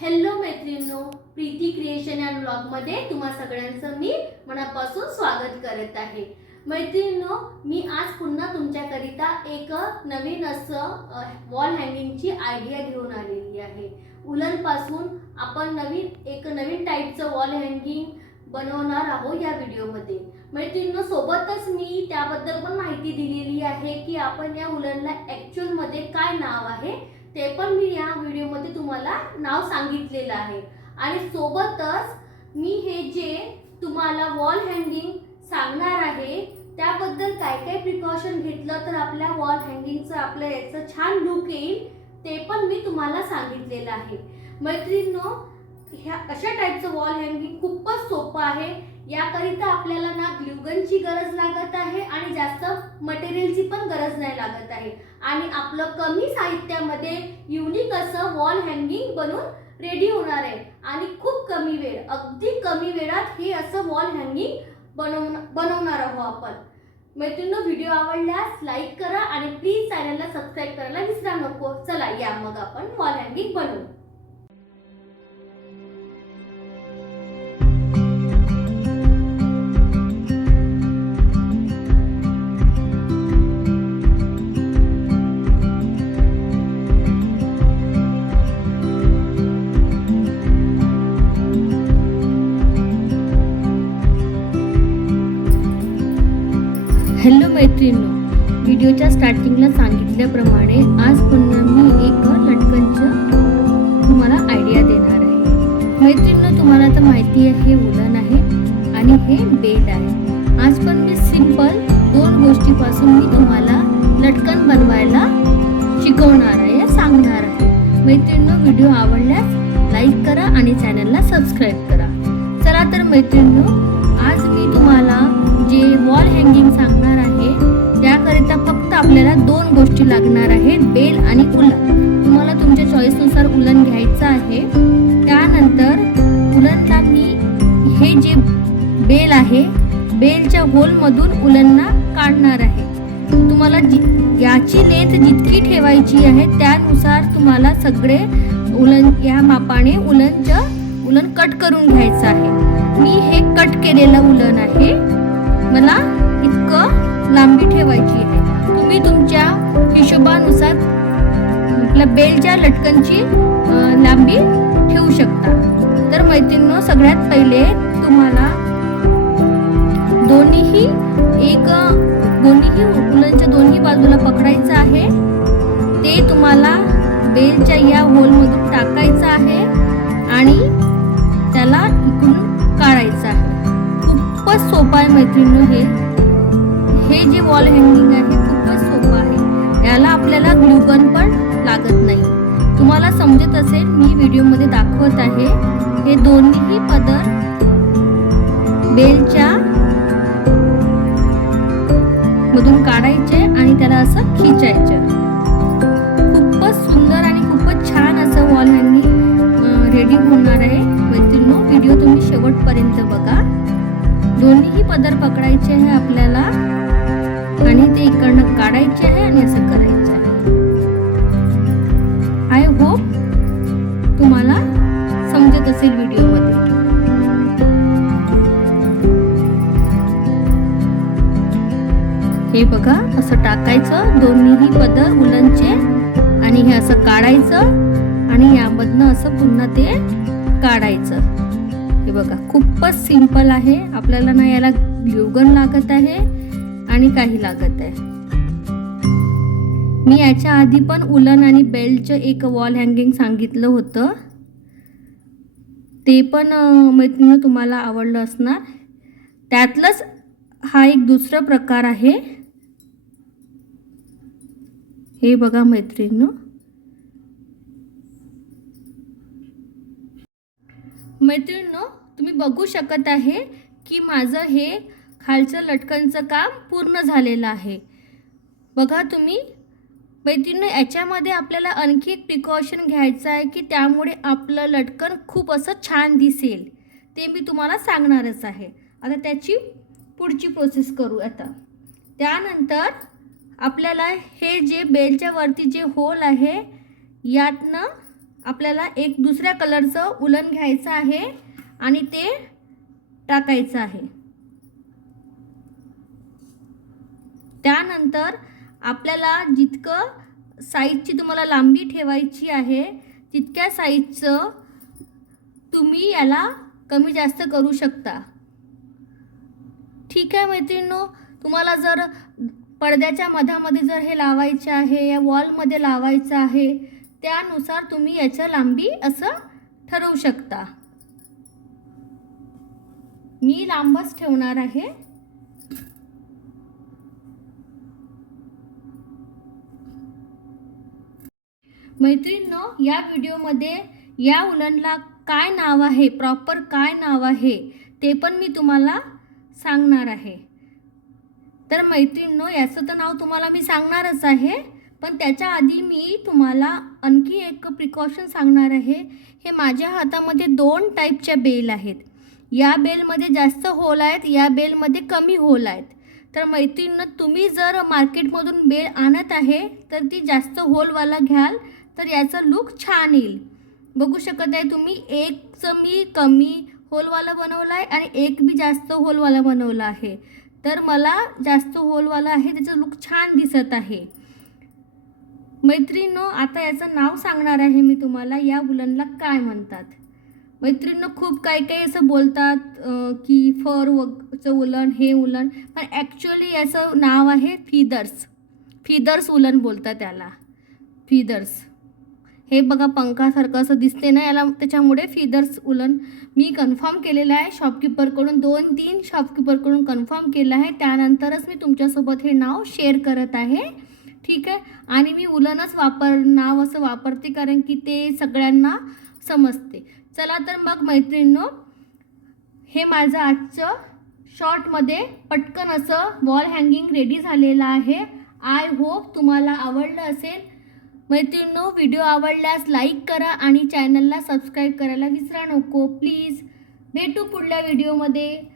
Hello मैत्रिणींनो Preeti creation and ब्लॉगमध्ये तुम्हा सगळ्यांचं मी मनापासून स्वागत करत आहे. मैत्रिणींनो मी आज पुन्हा तुमच्याकरिता एक नवीन असं वॉल हँगिंगची आयडिया घेऊन आलेली आहे. उलनपासून आपण नवीन एक नवीन टाईपचं वॉल हँगिंग बनवणार आहोत या व्हिडिओमध्ये मैत्रिणींनो सोबतच मी त्याबद्दल पण माहिती दिलेली आहे की आपण या उलनला ॲक्च्युअलमध्ये काय नाव आहे ते पण मी या व्हिडिओमध्ये तुम्हाला नाव सांगितलेलं आहे. आणि सोबतच मी हे जे तुम्हाला वॉल हँगिंग सांगणार आहे त्याबद्दल काय काय प्रिकॉशन घेतलं तर आपल्या वॉल हँगिंगचं आपलं याचं छान लुक येईल ते पण मी तुम्हाला सांगितलेलं आहे. मैत्रिणींनो ह्या अशा टाईपचं वॉल हँगिंग खूपच सोपं आहे. याकरिता आपल्याला ना ग्लुगनची गरज लागत आहे आणि जास्त मटेरियलची पण गरज नाही लागत आहे. आणि आपलं कमी साहित्यामध्ये युनिक असं वॉल हँगिंग बनून रेडी होणार आहे. आणि खूप कमी वेळ अगदी कमी वेळात हे असं वॉल हँगिंग बनव बनवणार आहोत आपण. मैत्रिणींनो व्हिडिओ आवडल्यास लाईक करा आणि प्लीज चॅनलला सबस्क्राईब करायला विसरा नको. चला या मग आपण वॉल हँगिंग बनवू. हॅलो मैत्रिणींनो व्हिडिओच्या स्टार्टिंगला सांगितल्याप्रमाणे आज पुन्हा मी एक लटकनचं तुम्हाला आयडिया देणार आहे. मैत्रिणींनो तुम्हाला तर माहिती आहे हे उलन आहे आणि हे बेल आहे. आज पण मी सिंपल दोन गोष्टीपासून मी तुम्हाला लटकन बनवायला शिकवणार आहे सांगणार आहे. मैत्रिणींनो व्हिडिओ आवडल्यास लाईक करा आणि चॅनलला सबस्क्राईब करा. चला तर मैत्रिणींनो दोन लागणार आहे बेल आणि उलन. तुम्हाला तुमच्या चॉईसनुसार उलन घ्यायचं आहे. त्यानंतर उलनला मी हे जे बेल आहे बेलच्या होलमधून उलनना काढणार आहे. तुम्हाला जि याची लेंथ जितकी ठेवायची आहे त्यानुसार तुम्हाला सगळे उलन या मापाने उलनचं उलन कट करून घ्यायचं आहे. मी हे कट केलेलं उलन आहे. मला इतकं लांबी ठेवायची आहे. तुम्ही तुमच्या हिशोबानुसार आपल्या बेलच्या लटकनची लांबी ठेवू शकता. तर मैत्रिणींनो सगळ्यात पहिले तुम्हाला दोन्हीही एक दोन्हीही उलनच्या दोन्ही बाजूला पकडायचं आहे. ते तुम्हाला बेलच्या या होलमधून टाकायचं आहे आणि त्याला इकडून काढायचं आहे. खूपच सोपं आहे मैत्रिणी हे. हे जे वॉल हँगिंग आहे याला आपल्याला ग्लुगन पण लागत नाही. तुम्हाला समजत असेल मी व्हिडिओमध्ये दाखवत आहे. हे दोन्हीही पदर बेलच्या मधून काढायचे आणि त्याला असं खिचायचं. खूपच सुंदर आणि खूपच छान असं वॉल हँगिंग रेडी होणार आहे. मैत्रिणींनो व्हिडिओ तुम्ही शेवटपर्यंत बघा. दोन्हीही पदर पकडायचे आहे आपल्याला. आणि ते इकडनं काढायचे आहे आणि असं करायचं आहे. आय होप तुम्हाला समजत असेल व्हिडिओमध्ये. हे बघा असं टाकायचं दोन्हीही पदर मुलांचे आणि हे असं काढायचं आणि यामधनं असं पुन्हा ते काढायचं. हे बघा खूपच सिंपल आहे. आपल्याला ना याला ग्लुगन लागत आहे. आणि काही लागत आहे. मी याच्या आधी पण उलन आणि बेल्टचं एक वॉल हँगिंग सांगितलं होतं. ते पण मैत्रिणीनं तुम्हाला आवडलं असणार. त्यातलंच हा एक दुसरा प्रकार आहे. हे बघा मैत्रिणीनं. मैत्रिणीनं तुम्ही बघू शकत आहे की माझं हे खालचं लटकनचं काम पूर्ण झालेलं आहे. बघा तुम्ही मैत्रिणी याच्यामध्ये आपल्याला आणखी एक प्रिकॉशन घ्यायचं आहे की त्यामुळे आपलं लटकन खूप असं छान दिसेल. ते मी तुम्हाला सांगणारच आहे. आता त्याची पुढची प्रोसेस करू आता. त्यानंतर आपल्याला हे जे बेलच्या वरती जे होल आहे यातनं आपल्याला एक दुसऱ्या कलरचं उलन घ्यायचं आहे आणि ते टाकायचं आहे. त्यानंतर आपल्याला जितकं साईजची तुम्हाला लांबी ठेवायची आहे तितक्या साईजचं तुम्ही याला कमी जास्त करू शकता. ठीक आहे मैत्रिणींनो तुम्हाला जर पडद्याच्या मधामध्ये जर हे लावायचे आहे या वॉलमध्ये लावायचं आहे त्यानुसार तुम्ही याच्या लांबी असं ठरवू शकता. मी लांबच ठेवणार आहे. मैत्रिणींनो या व्हिडिओमध्ये या उलनला काय नाव आहे प्रॉपर काय नाव आहे ते पण मी तुम्हाला सांगणार आहे. तर मैत्रिणींनो याचं तर नाव तुम्हाला मी सांगणारच आहे पण त्याच्या आधी मी तुम्हाला आणखी एक प्रिकॉशन सांगणार आहे. हे माझ्या हातामध्ये दोन टाईपच्या बेल आहेत. या बेलमध्ये जास्त होल आहेत या बेलमध्ये कमी होल आहेत. तर मैत्रिणींनो तुम्ही जर मार्केटमधून बेल आणत आहे तर ती जास्त होलवाला घ्याल. तर याचं लुक छान येईल. बघू शकत आहे तुम्ही एकचं मी कमी होलवाला बनवला आहे आणि एक बी जास्त होलवाला बनवला आहे. तर मला जास्त होलवाला आहे त्याचं लुक छान दिसत आहे. मैत्रिणीनो आता याचं नाव सांगणार आहे मी तुम्हाला या वुलनला काय म्हणतात. मैत्रिणीनं खूप काही काही असं बोलतात की फर वगचं उलन हे उलन पण ॲक्च्युअली याचं नाव आहे फिदर्स फिदर्स उलन बोलतात त्याला फिदर्स हे बघा पंखासारखं असं दिसते ना याला त्याच्यामुळे फिदर्स उलन. मी कन्फर्म केलेलं आहे शॉपकीपरकडून दोन तीन शॉपकीपरकडून कन्फर्म केलं आहे. त्यानंतरच मी तुमच्यासोबत हे नाव शेअर करत आहे. ठीक आहे? आणि मी उलनच वापर नाव असं वापरते कारण की ते सगळ्यांना समजते. चला तर मग मैत्रिणींनो हे माझं आजचं शॉर्टमध्ये पटकन असं वॉल हँगिंग रेडी झालेलं आहे. आय होप तुम्हाला आवडलं असेल. मैत्रिणींनो व्हिडिओ आवडल्यास लाईक करा आणि चॅनलला सबस्क्राईब करायला विसरा नको प्लीज. भेटू पुढल्या व्हिडिओमध्ये.